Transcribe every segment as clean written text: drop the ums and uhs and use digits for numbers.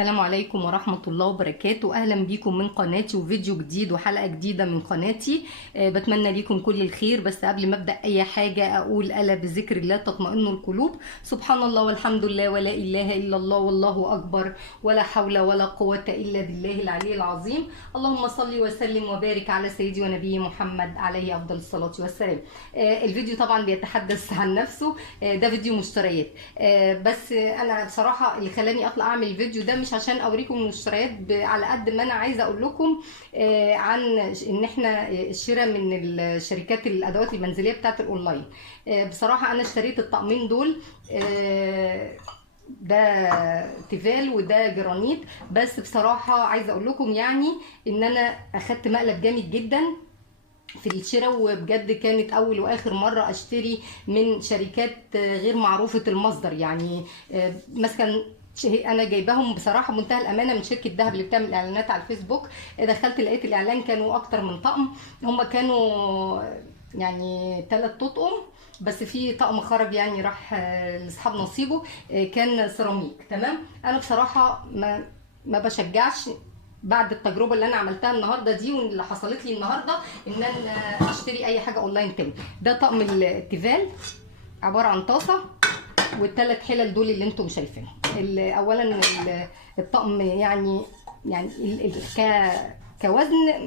السلام عليكم ورحمة الله وبركاته. أهلا بيكم من قناتي وفيديو جديد وحلقة جديدة من قناتي. بتمنى ليكم كل الخير. بس قبل ما أبدأ أي حاجة أقول ألا بذكر الله تطمئن القلوب. سبحان الله والحمد لله ولا إله إلا الله والله أكبر ولا حول ولا قوة إلا بالله العلي العظيم. اللهم صل وسلم وبارك على سيدي ونبي محمد عليه أفضل الصلاة والسلام. الفيديو طبعا بيتحدث عن نفسه. ده فيديو مشتريات. بس أنا بصراحة اللي خلاني أطلع أعمل الفيديو ده مش عشان اوريكم المشتريات على قد ما انا عايزه اقول لكم عن ان احنا الشراء من الشركات الادوات المنزليه بتاعت الاونلاين. بصراحه انا اشتريت الطقمين دول، ده تيفال وده جرانيت. بس بصراحه عايزه اقول لكم يعني ان انا اخدت مقلب جامد جدا في الشراء، وبجد كانت اول واخر مره اشتري من شركات غير معروفه المصدر. يعني مثلا انا جايباهم بصراحه بمنتهى الامانه من شركه دهب اللي بتعمل اعلانات على الفيسبوك. دخلت لقيت الاعلان كانوا اكتر من طقم، هم كانوا يعني 3 اطقم، بس في طقم خرج يعني راح لاصحاب نصيبه، كان سيراميك. تمام. انا بصراحه ما بشجعش بعد التجربه اللي انا عملتها النهارده دي واللي حصلت لي النهارده ان انا اشتري اي حاجه اونلاين تاني. ده طقم التيفال عباره عن طاسه والثلاث حلل دول اللي انتم شايفينهم. اولا الطقم يعني كوزن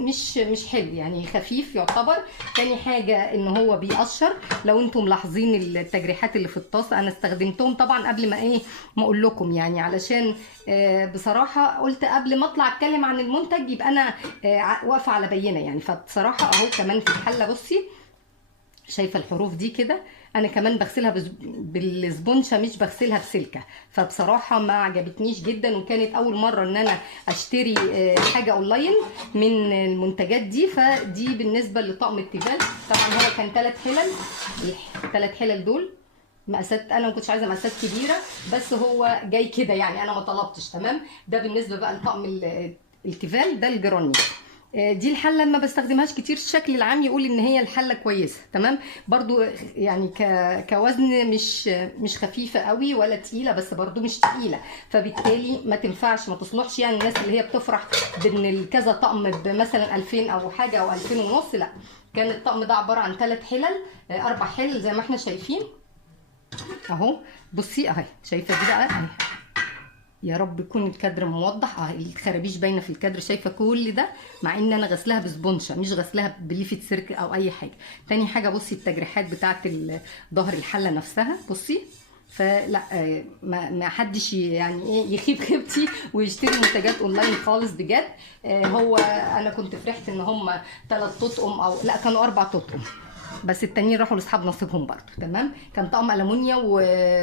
مش حلو، يعني خفيف يعتبر. تاني حاجه ان هو بيقشر. لو انتم ملاحظين التجريحات اللي في الطاسه انا استخدمتهم طبعا قبل ما اقول لكم، يعني علشان بصراحه قلت قبل ما اطلع اتكلم عن المنتج يبقى انا واقفه على بينه يعني. فبصراحه اهو كمان في الحله بصي شايفه الحروف دي كده، انا كمان بغسلها بالسبونشه مش بغسلها بسلكه. فبصراحه ما عجبتنيش جدا، وكانت اول مره ان انا اشتري حاجه اونلاين من المنتجات دي. فدي بالنسبه لطقم التيفال. طبعا هو كان 3 حلل، ال3 حلل دول مقاسات، انا ما كنتش عايزه مقاسات كبيره بس هو جاي كده يعني انا ما طلبتش. تمام. ده بالنسبه بقى لطقم التيفال. ده الجرانيت. دي الحله ما بستخدمهاش كتير. الشكل العام يقول ان هي الحله كويسه. تمام. برضو يعني كوزن مش خفيفه قوي ولا تقيله، بس برضو مش تقيله، فبالتالي ما تنفعش ما تصلحش يعني الناس اللي هي بتفرح بان كذا طقم بمثلا 2000 او حاجه او 2000 ونص. لا، كان الطقم ده عباره عن 3 حلل، 4 حلل زي ما احنا شايفين اهو. بصي اهي، شايفه دي بقى اهي، يا رب يكون الكادر موضح. الخرابيش باينه في الكادر. شايفه كل ده مع ان انا غسلها بسبونشه مش غسلها بليفه سيرك او اي حاجه. تاني حاجه بصي التجريحات بتاعه ظهر الحله نفسها بصي. فلا ما حدش يعني ايه يخيب خيبتي ويشتري منتجات اونلاين خالص بجد. هو انا كنت فرحت ان هم 3 اطقم او لا كانوا 4 اطقم، بس التانيين راحوا لاصحاب نصيبهم برضه. تمام. كان طقم المونيا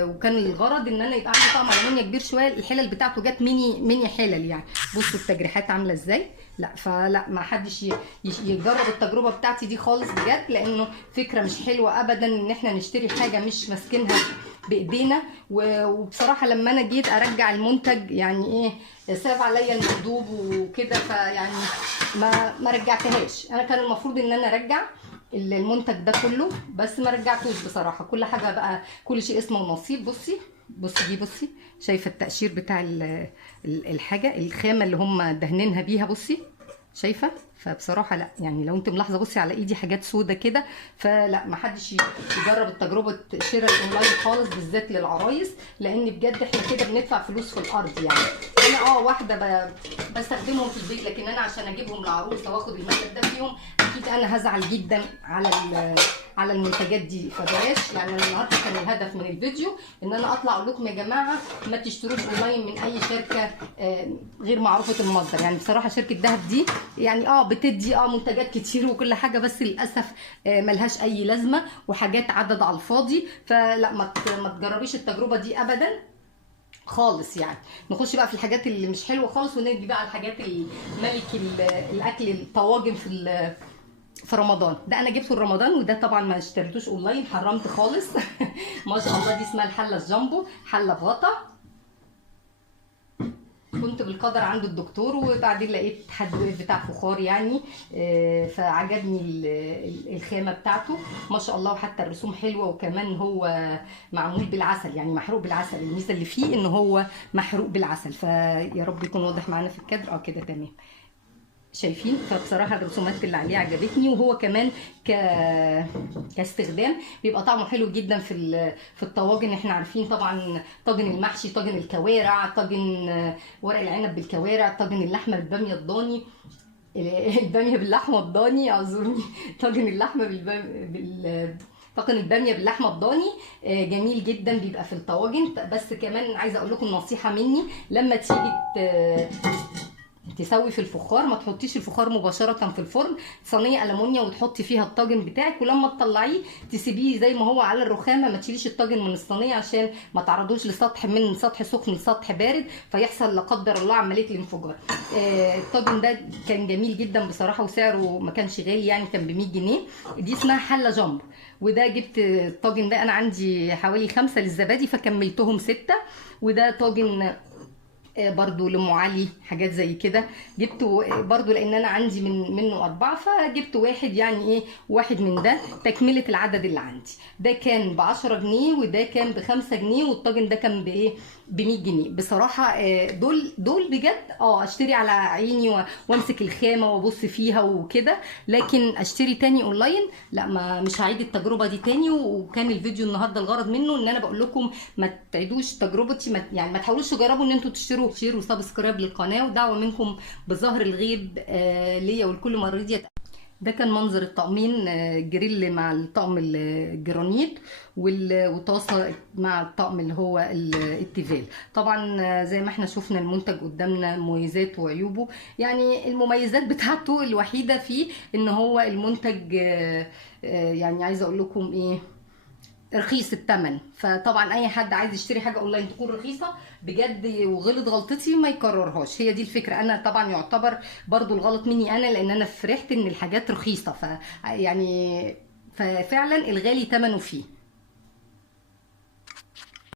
وكان الغرض ان انا يبقى عندي طقم المونيا كبير شويه. الحلل بتاعته جت ميني حلل يعني. بصوا التجريحات عامله ازاي. لا فلا ما حدش يجرب التجربه بتاعتي دي خالص بجد، لانه فكره مش حلوه ابدا ان احنا نشتري حاجه مش ماسكينها بايدينا. وبصراحه لما انا جيت ارجع المنتج يعني ايه صعب عليا المندوب وكده، فيعني ما رجعتهاش. انا كان المفروض ان انا ارجع المنتج ده كله بس ما رجعتوش بصراحه. كل حاجه بقى كل شيء اسمه ونصيب. بصي دي بصي شايفه التقشير بتاع الحاجه، الخامه اللي هم دهنينها بيها بصي شايفه. فبصراحه لا يعني لو انت ملاحظه بصي على ايدي حاجات سودا كده. فلا ما حدش يجرب التجربه شراء الاونلاين خالص بالذات للعرايس، لان بجد احنا كده بندفع فلوس في الارض يعني. انا واحده بستخدمهم في البيت، لكن انا عشان اجيبهم لعروسه واخد المكسب ده فيهم اكيد انا هزعل جدا على المنتجات دي. فبلاش يعني. انا النهارده كان الهدف من الفيديو ان انا اطلع اقول لكم يا جماعه ما تشتروش اونلاين من اي شركه غير معروفه المصدر. يعني بصراحه شركه دهب دي يعني بتدي منتجات كتير وكل حاجه، بس للاسف ملهاش اي لازمه وحاجات عدد على الفاضي. فلا ما تجربيش التجربه دي ابدا خالص يعني. نخش بقى في الحاجات اللي مش حلوه خالص ونجي بقى على الحاجات الملك الاكل الطواجن في رمضان. ده انا جبته رمضان، وده طبعا ما اشتريتوش اونلاين، حرمت خالص. ما شاء الله. دي اسمها الحله الجامبو، حله بغطا. كنت كنت بالقدر عند الدكتور، وبعدين لقيت حد وقف بتاع فخار يعني، فعجبني الخامه بتاعته ما شاء الله، وحتى الرسوم حلوه، وكمان هو معمول بالعسل يعني محروق بالعسل. الميزه اللي فيه ان هو محروق بالعسل، فيا رب يكون واضح معانا في الكادر. كده تمام، شايفين؟ فبصراحه الرسومات اللي عليه عجبتني، وهو كمان كاستخدام بيبقى طعمه حلو جدا في الطواجن. احنا عارفين طبعا طاجن المحشي، طاجن الكوارع، طاجن ورق العنب بالكوارع، طاجن اللحمه بالباميه الضاني، الباميه باللحمه الضاني، اعذروني، طاجن اللحمه طاجن الباميه باللحمه الضاني جميل جدا بيبقى في الطواجن. بس كمان عايزه اقول لكم نصيحه مني، لما تيجي تسوي في الفخار ما تحطيش الفخار مباشره في الفرن، صينيه المونيا وتحطي فيها الطاجن بتاعك، ولما تطلعيه تسيبيه زي ما هو على الرخامه، ما تشيليش الطاجن من الصينيه عشان ما تعرضوش لسطح من سطح سخن لسطح بارد فيحصل لا قدر الله عمليه الانفجار. الطاجن ده كان جميل جدا بصراحه، وسعره ما كانش غالي يعني، كان ب 100 جنيه. دي اسمها حله جامبو. وده جبت الطاجن ده، انا عندي حوالي 5 للزبادي فكملتهم 6. وده طاجن برضو لأم علي، حاجات زي كده جبته برضو لان انا عندي منه 4، فجبت واحد يعني ايه، واحد من ده تكمله العدد اللي عندي. ده كان ب 10 جنيه وده كان ب 5 جنيه، والطاجن ده كان بايه، ب 100 جنيه. بصراحه دول بجد اشتري على عيني وامسك الخامه وابص فيها وكده، لكن اشتري تاني اونلاين لا، ما مش هعيد التجربه دي تاني. وكان الفيديو النهارده الغرض منه ان انا بقول لكم ما تعيدوش تجربتي، يعني ما تحاولوش تجربوا ان انتوا تشتروا. شير وسبسكرايب للقناه، ودعوه منكم بظهر الغيب ليا ولكل مريض. ده كان منظر الطقمين، جريل مع الطقم الجرانيت، وطاسه مع الطقم اللي هو التيفال. طبعا زي ما احنا شفنا المنتج قدامنا مميزاته وعيوبه. يعني المميزات بتاعته الوحيده فيه ان هو المنتج يعني عايزه اقول لكم ايه، رخيص الثمن. فطبعا اي حد عايز يشتري حاجه اونلاين تكون رخيصه بجد وغلط غلطتي ما يكررهاش، هي دي الفكره. انا طبعا يعتبر برضو الغلط مني انا، لان انا فرحت ان الحاجات رخيصه، يعني ففعلا الغالي ثمنه فيه.